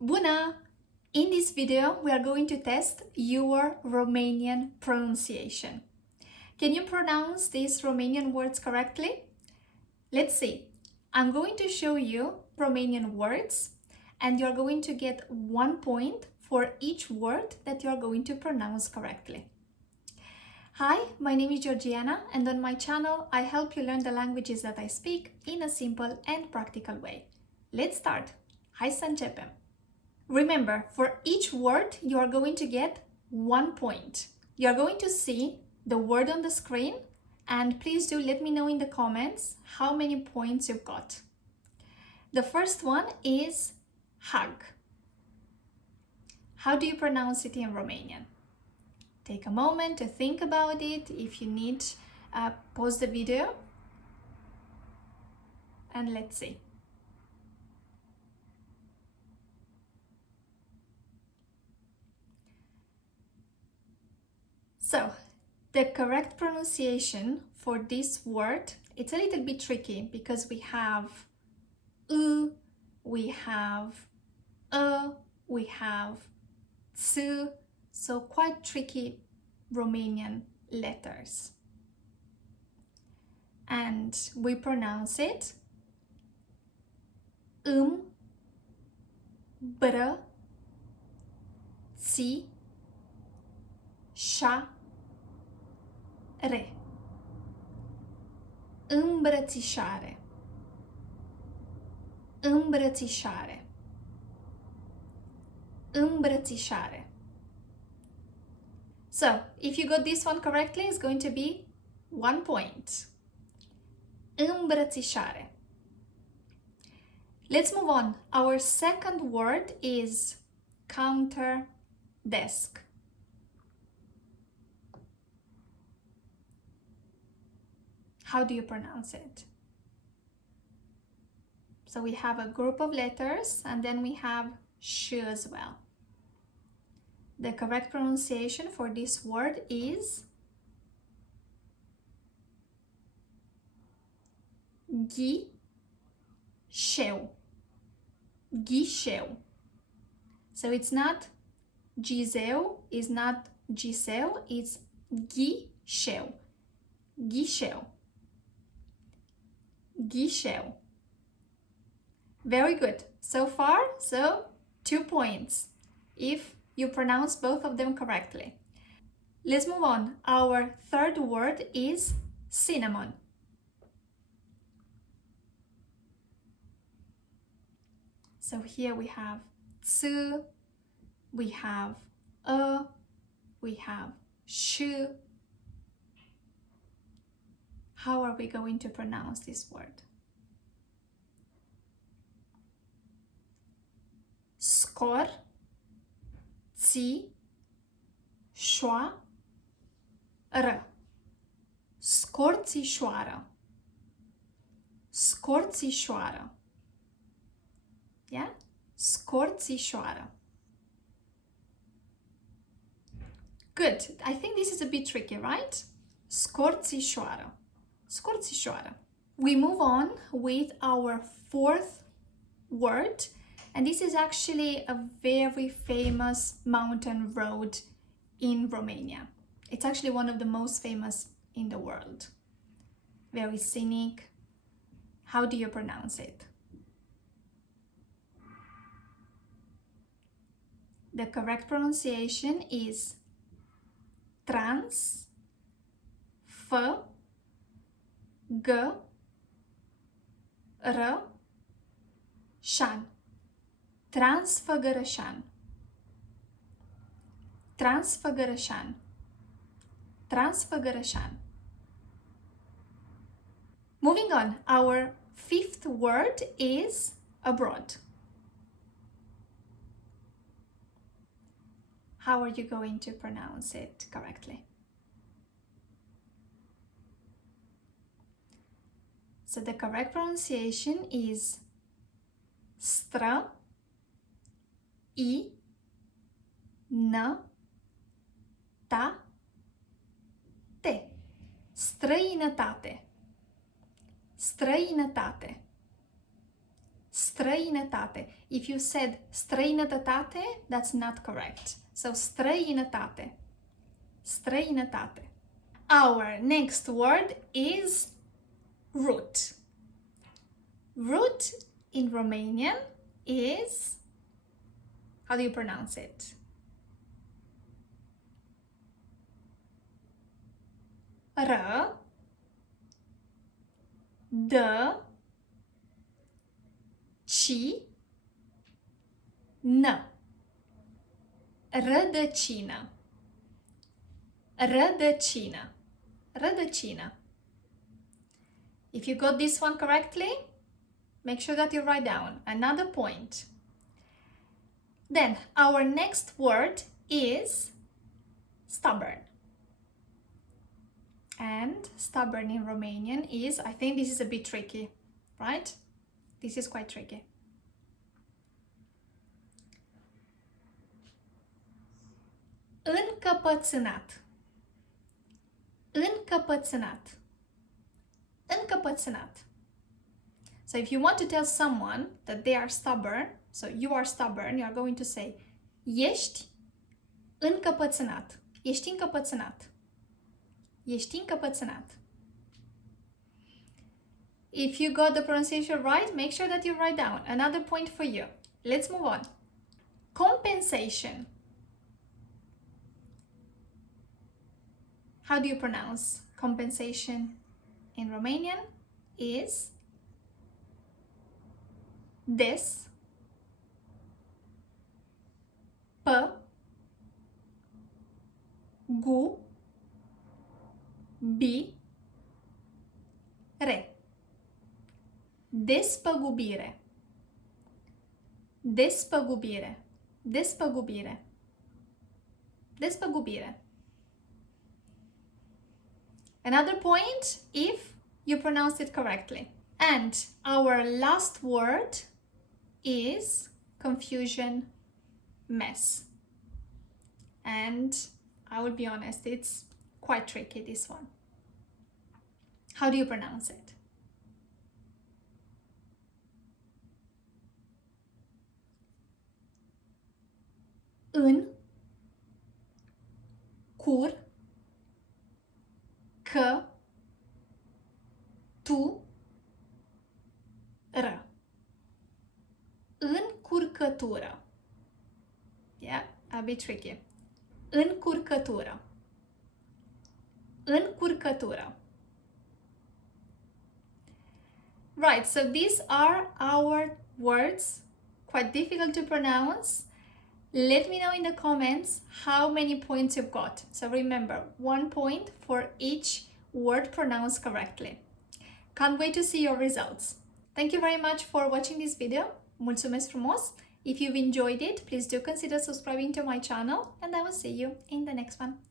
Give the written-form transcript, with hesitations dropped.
Bună! In this video, we are going to test your Romanian pronunciation. Can you pronounce these Romanian words correctly? Let's see. I'm going to show you Romanian words, and you're going to get 1 point for each word that you're going to pronounce correctly. Hi, my name is Georgiana, and on my channel, I help you learn the languages that I speak in a simple and practical way. Let's start! Hai să începem! Remember, for each word, you are going to get 1 point. You're going to see the word on the screen, and please do let me know in the comments how many points you've got. The first one is hug. How do you pronounce it in Romanian? Take a moment to think about it. If you need, pause the video and let's see. So, the correct pronunciation for this word, it's a little bit tricky because we have we have we have ț, so quite tricky Romanian letters. And we pronounce it bră, ți, șa, re. Îmbrățișare. Îmbrățișare. Îmbrățișare. So, if you got this one correctly, it's going to be 1 point. Îmbrățișare. Let's move on. Our second word is counter desk. How do you pronounce it? So we have a group of letters and then we have sh as well. The correct pronunciation for this word is ghișeu. Ghișeu. So it's not gizeu, it's not giseu, it's ghișeu. Ghișeu. Ghișeu. Very good. So far, 2 points if you pronounce both of them correctly. Let's move on. Our third word is cinnamon. So here we have ț, we have we have sh. How are we going to pronounce this word? Scor, ți, șoa, ră. Scorțișoară. Scorțișoară. Yeah? Scorțișoară. Good. I think this is a bit tricky, right? Scorțișoară. Scorțișoară. We move on with our fourth word, and this is actually a very famous mountain road in Romania. It's actually one of the most famous in the world. Very scenic. How do you pronounce it? The correct pronunciation is Transfăgărășan. Transfăgărășan. Transfăgărășan. Transfăgărășan. Moving on, our fifth word is abroad. How are you going to pronounce it correctly? So the correct pronunciation is stră, i, nă, ta, te. Străinătate. Străinătate. străinătate. If you said străinătate, that's not correct. So străinătate. Străinătate. Our next word is root. Root in Romanian is, how do you pronounce it? R, D, ci, n. Rădăcină. Rădăcină. Rădăcină. If you got this one correctly, make sure that you write down another point. Then our next word is stubborn. And stubborn in Romanian is, I think this is a bit tricky, right? This is quite tricky. Încăpățânat. Încăpățânat. Încăpățânat. So if you want to tell someone that they are stubborn, so you are stubborn, you are going to say, ești încăpățânat. Ești încăpățânat. Ești încăpățânat. If you got the pronunciation right, make sure that you write down. Another point for you. Let's move on. Compensation. How do you pronounce compensation in Romanian? Is des, p, gu, bi, re. Despăgubire. Despăgubire. Despăgubire. Despăgubire. Another point if you pronounced it correctly. And our last word is confusion, mess. And I will be honest, it's quite tricky, this one. How do you pronounce it? În, cur, că, tu, ră. Încurcătură. Yeah, a bit tricky. Încurcătură. Încurcătură. Right, so these are our words, quite difficult to pronounce. Let me know in the comments how many points you've got. So remember, 1 point for each word pronounced correctly. Can't wait to see your results. Thank you very much for watching this video. Mulțumesc frumos! If you've enjoyed it, please do consider subscribing to my channel and I will see you in the next one.